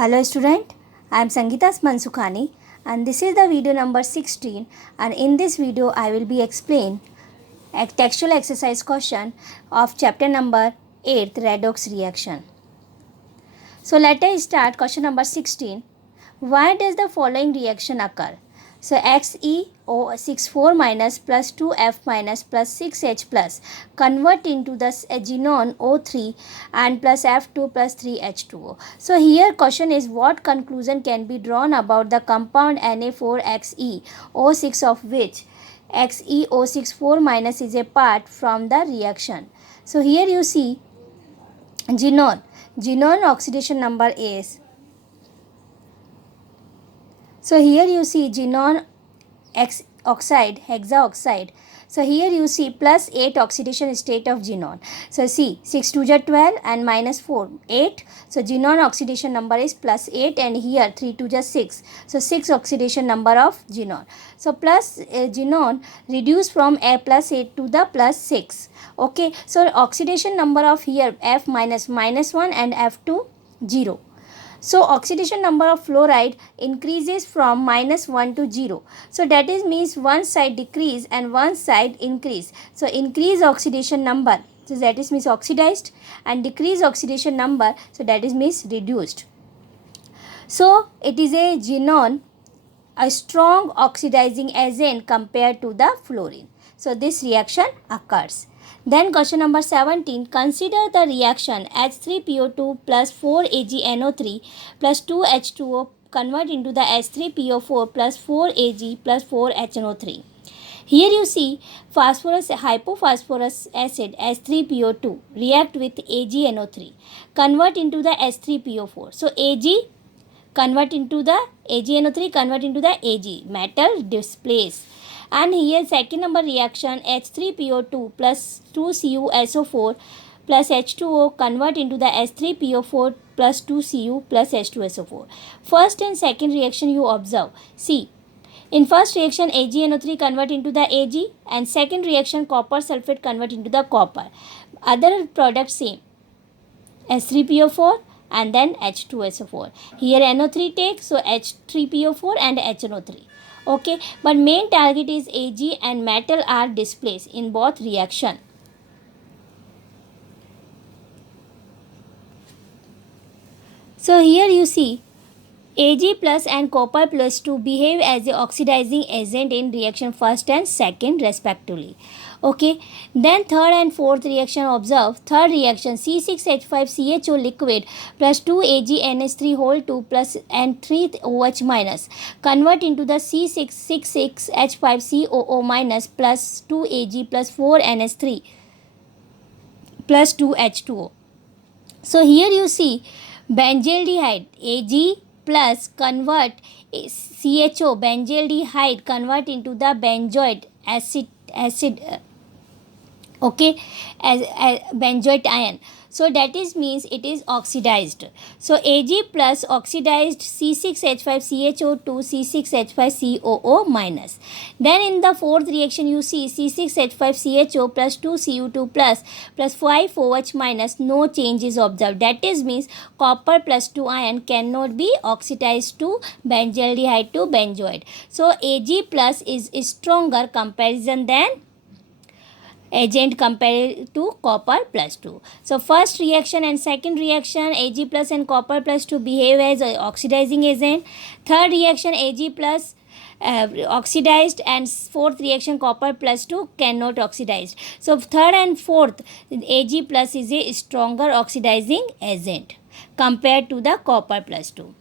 Hello student, I am Sangeeta Mansukhani and this is the video number 16, and in this video I will be explain a textual exercise question of chapter number 8, redox reaction. So let us start question number 16. Why does the following reaction occur? So XeO64 minus plus 2F minus plus 6H plus convert into the xenon O3 and plus F2 plus 3H2O. So here question is, what conclusion can be drawn about the compound Na4XeO6 of which XeO64 minus is a part from the reaction. So here you see xenon oxidation number is, so here you see xenon oxide, hexaoxide. So here you see plus 8 oxidation state of xenon. So see 6 2 are 12 and minus 4 8. So xenon oxidation number is plus 8 and here 3 2 are 6. So 6 oxidation number of xenon. So plus xenon reduced from a plus 8 to the plus 6. Okay. So oxidation number of here F minus 1 and F2 0. So oxidation number of fluoride increases from -1 to 0. So that is means one side decrease and one side increase. So increase oxidation number, so that is means oxidized, and decrease oxidation number, so that is means reduced. So it is a xenon, a strong oxidizing agent compared to the fluorine. So this reaction occurs. Then question number 17, consider the reaction H3PO2 plus 4AgNO3 plus 2H2O convert into the H3PO4 plus 4Ag plus 4HNO3. Here you see phosphorus, hypophosphorus acid H3PO2 react with AgNO3, convert into the H3PO4. So Ag convert into the AgNO3, convert into the Ag, metal displace. And here second number reaction H3PO2 plus 2CuSO4 plus H2O convert into the H3PO4 plus 2Cu plus H2SO4. First and second reaction you observe. See, in first reaction AgNO3 convert into the Ag, and second reaction copper sulfate convert into the copper. Other product same, H3PO4 and then H2SO4. Here NO3 take, so H3PO4 and HNO3. Okay, but main target is Ag and metal are displaced in both reaction. So here you see Ag plus and copper plus 2 behave as a oxidizing agent in reaction first and second respectively. Okay, then third and fourth reaction observe. Third reaction C6H5CHO liquid plus 2AgNH3 whole 2 plus and 3OH minus convert into the C6H5COO minus plus 2Ag plus 4NH3 plus 2H2O. So here you see benzaldehyde Ag plus convert CHO benzaldehyde convert into the benzoic acid okay, as benzoate ion. So that is means it is oxidized. So Ag plus oxidized C6H5CHO to C6H5COO minus. Then in the fourth reaction you see C6H5CHO plus 2Cu2 plus 5OH minus, no change is observed. That is means copper plus 2 ion cannot be oxidized to benzaldehyde to benzoate. So Ag plus is stronger comparison than agent compared to copper plus 2. So first reaction and second reaction Ag plus and copper plus 2 behave as a oxidizing agent. Third reaction Ag plus oxidized, and fourth reaction copper plus 2 cannot oxidized. So third and fourth Ag plus is a stronger oxidizing agent compared to the copper plus 2.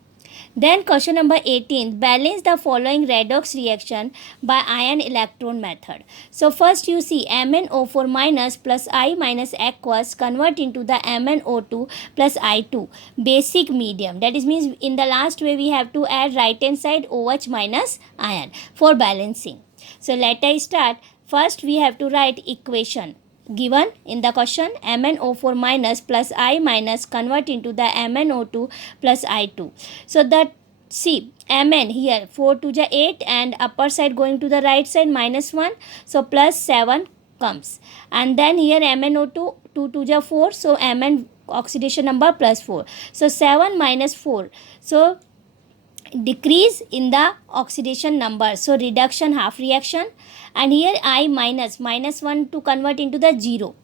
Then question number 18, balance the following redox reaction by ion electron method. So first you see MnO4 minus plus I minus aqueous convert into the MnO2 plus I2 basic medium. That is means in the last way we have to add right hand side OH minus ion for balancing. So let us start. First we have to write equation given in the question, MnO4 minus plus I minus convert into the MnO2 plus I2. So that see Mn here 4 to the 8 and upper side going to the right side minus 1, so plus 7 comes, and then here MnO2 2 to the 4, so Mn oxidation number plus 4. So 7 minus 4. So decrease in the oxidation number, so reduction half reaction. And here I minus 1 to convert into the 0,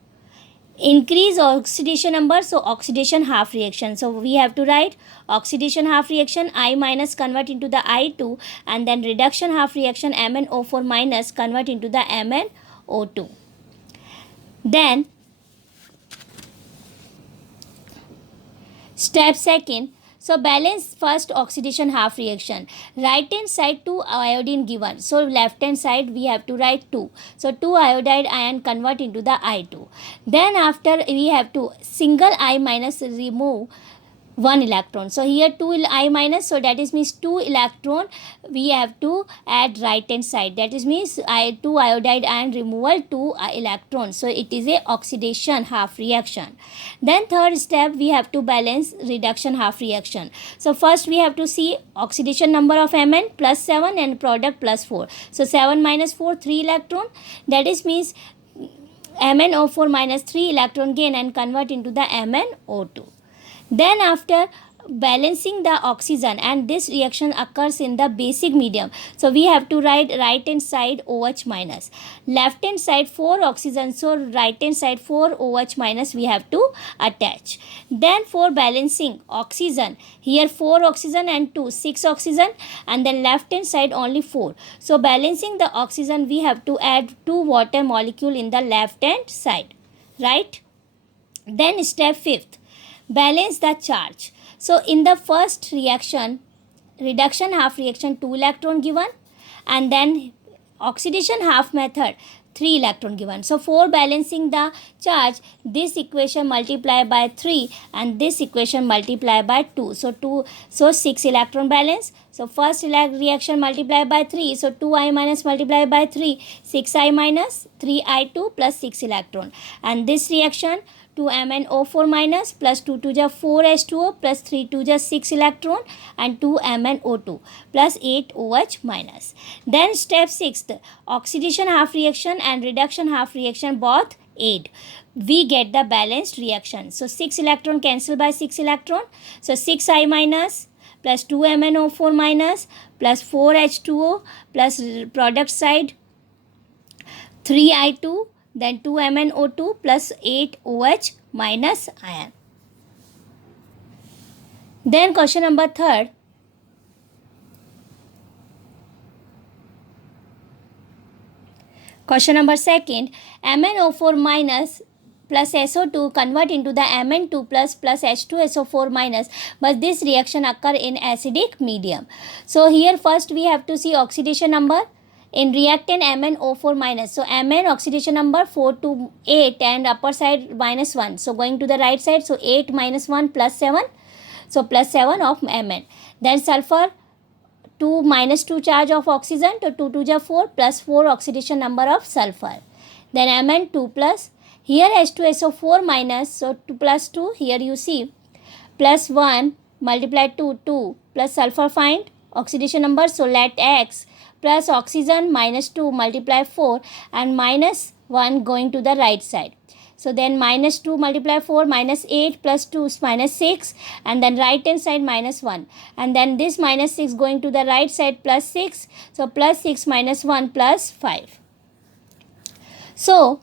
increase oxidation number, so oxidation half reaction. So we have to write oxidation half reaction I minus convert into the I2, and then reduction half reaction MnO4 minus convert into the MnO2. Then step second, so balance first oxidation half reaction. Right hand side 2 iodine given, so left hand side we have to write 2. So 2 iodide ion convert into the I2. Then after we have to single I minus remove 1 electron. So here 2 I minus, so that is means 2 electron we have to add right hand side. That is means 2 iodide ion removal 2 electrons. So it is a oxidation half reaction. Then third step we have to balance reduction half reaction. So first we have to see oxidation number of Mn plus 7 and product plus 4. So 7 minus 4, 3 electron. That is means MnO4 minus 3 electron gain and convert into the MnO2. Then after balancing the oxygen, and this reaction occurs in the basic medium, so we have to write right hand side OH minus, left hand side 4 oxygen, so right hand side 4 OH minus we have to attach. Then for balancing oxygen, here 4 oxygen and 2 6 oxygen, and then left hand side only 4. So balancing the oxygen we have to add 2 water molecule in the left hand side, right? Then step fifth, balance the charge. So in the first reaction, reduction half reaction 2 electron given, and then oxidation half method 3 electron given. So for balancing the charge, this equation multiply by 3 and this equation multiply by 2. So 6 electron balance. So first reaction multiply by 3. So 2I minus multiply by 3, 6I minus 3I2 plus 6 electron. And this reaction 2 MnO4 minus plus 2 to the 4 H2O plus 3 to the 6 electron and 2 MnO2 plus 8 OH minus. Then step 6th, oxidation half reaction and reduction half reaction both aid. We get the balanced reaction. So 6 electron cancel by 6 electron. So 6I minus plus 2 MnO4 minus plus 4 H2O plus product side 3I2, then 2 MnO2 plus 8 OH minus ion. Then question number 3rd. Question number 2nd, MnO4 minus plus SO2 convert into the Mn2 plus H2SO4 minus, but this reaction occur in acidic medium. So here first we have to see oxidation number. In reactant MnO4 minus, so Mn oxidation number 4 to 8 and upper side minus 1. So going to the right side, so 8 minus 1 plus 7. So plus 7 of Mn. Then sulfur 2 minus 2 charge of oxygen to 2 to the 4 plus 4 oxidation number of sulfur. Then Mn2 plus, here H2SO4 minus, so 2 plus 2, here you see plus 1 multiply 2 plus sulfur find oxidation number, so let X plus oxygen minus 2 multiply 4 and minus 1 going to the right side. So then minus 2 multiply 4 minus 8 plus 2 is minus 6, and then right hand side minus 1, and then this minus 6 going to the right side plus 6. So plus 6 minus 1 plus 5. So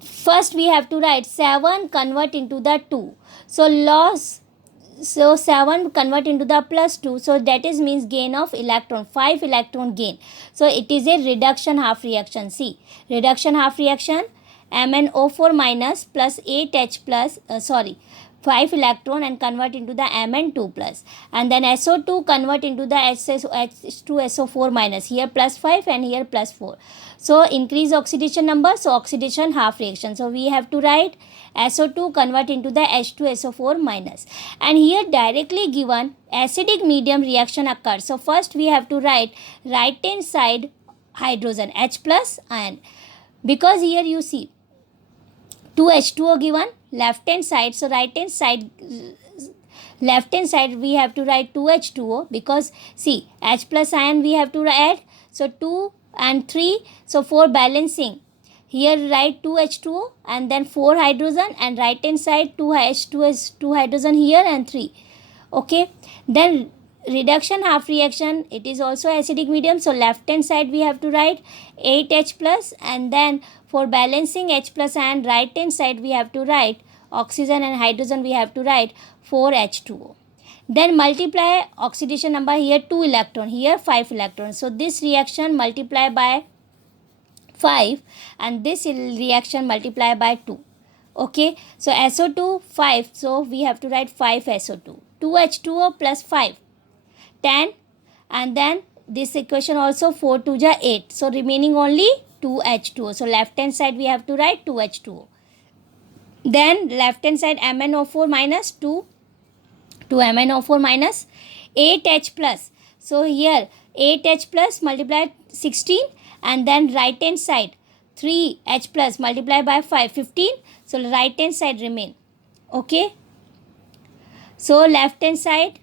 first we have to write 7 convert into the 2. So loss, so 7 convert into the plus 2, so that is means gain of electron, 5 electron gain. So it is a reduction half reaction. See, reduction half reaction, MnO4 minus plus 8H plus 5 electron and convert into the Mn2 plus, and then SO2 convert into the H2SO4 minus, here plus 5 and here plus 4. So increase oxidation number, so oxidation half reaction. So we have to write SO2 convert into the H2SO4 minus, and here directly given acidic medium reaction occurs. So first we have to write right hand side hydrogen H plus ion, because here you see 2 H2O given, left hand side, so right hand side, left hand side we have to write 2 H2O, because see H plus ion we have to add, so 2 and 3. So for balancing, here write 2H2O and then 4 hydrogen, and right hand side 2H2 is 2 hydrogen here and 3. Okay, then reduction half reaction, it is also acidic medium, so left hand side we have to write 8H plus, and then for balancing H plus and right hand side we have to write oxygen and hydrogen, we have to write 4H2O. Then multiply oxidation number, here 2 electron, here 5 electrons, so this reaction multiply by 5 and this reaction multiply by 2. Okay, so SO2 5, so we have to write 5 SO2, 2H2O plus 5 10, and then this equation also 4 2 ja 8, so remaining only 2H2O, so left hand side we have to write 2H2O. Then left hand side MnO4 minus 2 MnO4 minus 8H plus, so here 8H plus multiplied 16, and then right hand side 3H plus multiplied by 5 15, so right hand side remain. Okay, so left hand side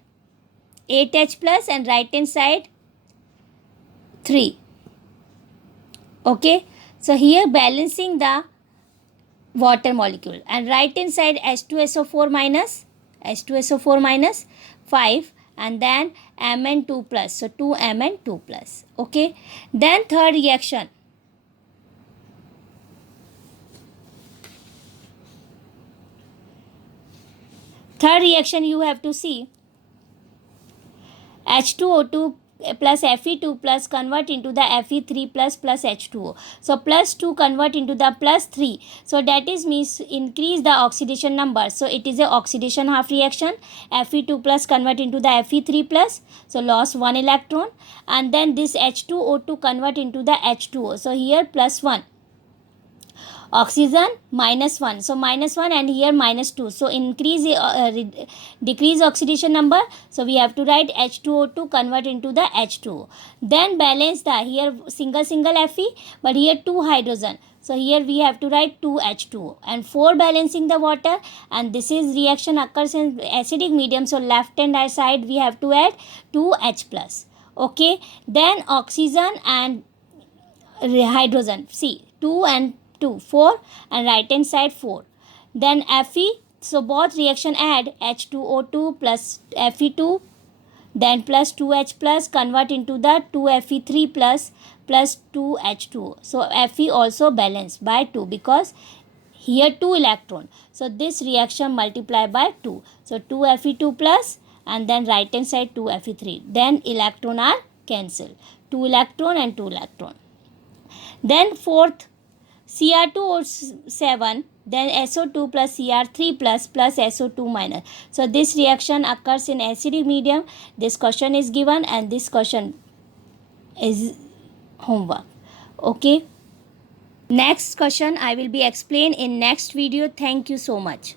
8H plus and right hand side 3. Okay, so here balancing the water molecule, and right hand side H2SO4 minus 5, and then Mn2 plus, so 2 Mn2 plus. Okay, then third reaction, you have to see H2O2 plus Fe2 plus convert into the Fe3 plus H2O. So plus 2 convert into the plus 3. So that is means increase the oxidation number. So it is a oxidation half reaction. Fe2 plus convert into the Fe3 plus. So lost 1 electron. And then this H2O2 convert into the H2O. So here plus 1. Oxygen minus 1, so minus 1, and here minus 2, so increase decrease oxidation number, so we have to write H2O2 convert into the H2O. Then balance the, here single Fe, but here 2 hydrogen, so here we have to write 2 H2O, and for balancing the water, and this is reaction occurs in acidic medium, so left hand side we have to add 2 H plus. Okay, then oxygen and hydrogen, see 2 and 2 4, and right hand side 4, then Fe, so both reaction add H2O2 plus Fe2, then plus 2H plus convert into the 2Fe3 plus 2H2O, so Fe also balanced by 2 because here 2 electron, so this reaction multiply by 2, so 2Fe2 plus, and then right hand side 2Fe3, then electron are cancelled, 2 electron and 2 electron. Then fourth, Cr2O7, then SO2 plus Cr3 plus SO2 minus. So this reaction occurs in acidic medium. This question is given and this question is homework. Okay. Next question I will be explain in next video. Thank you so much.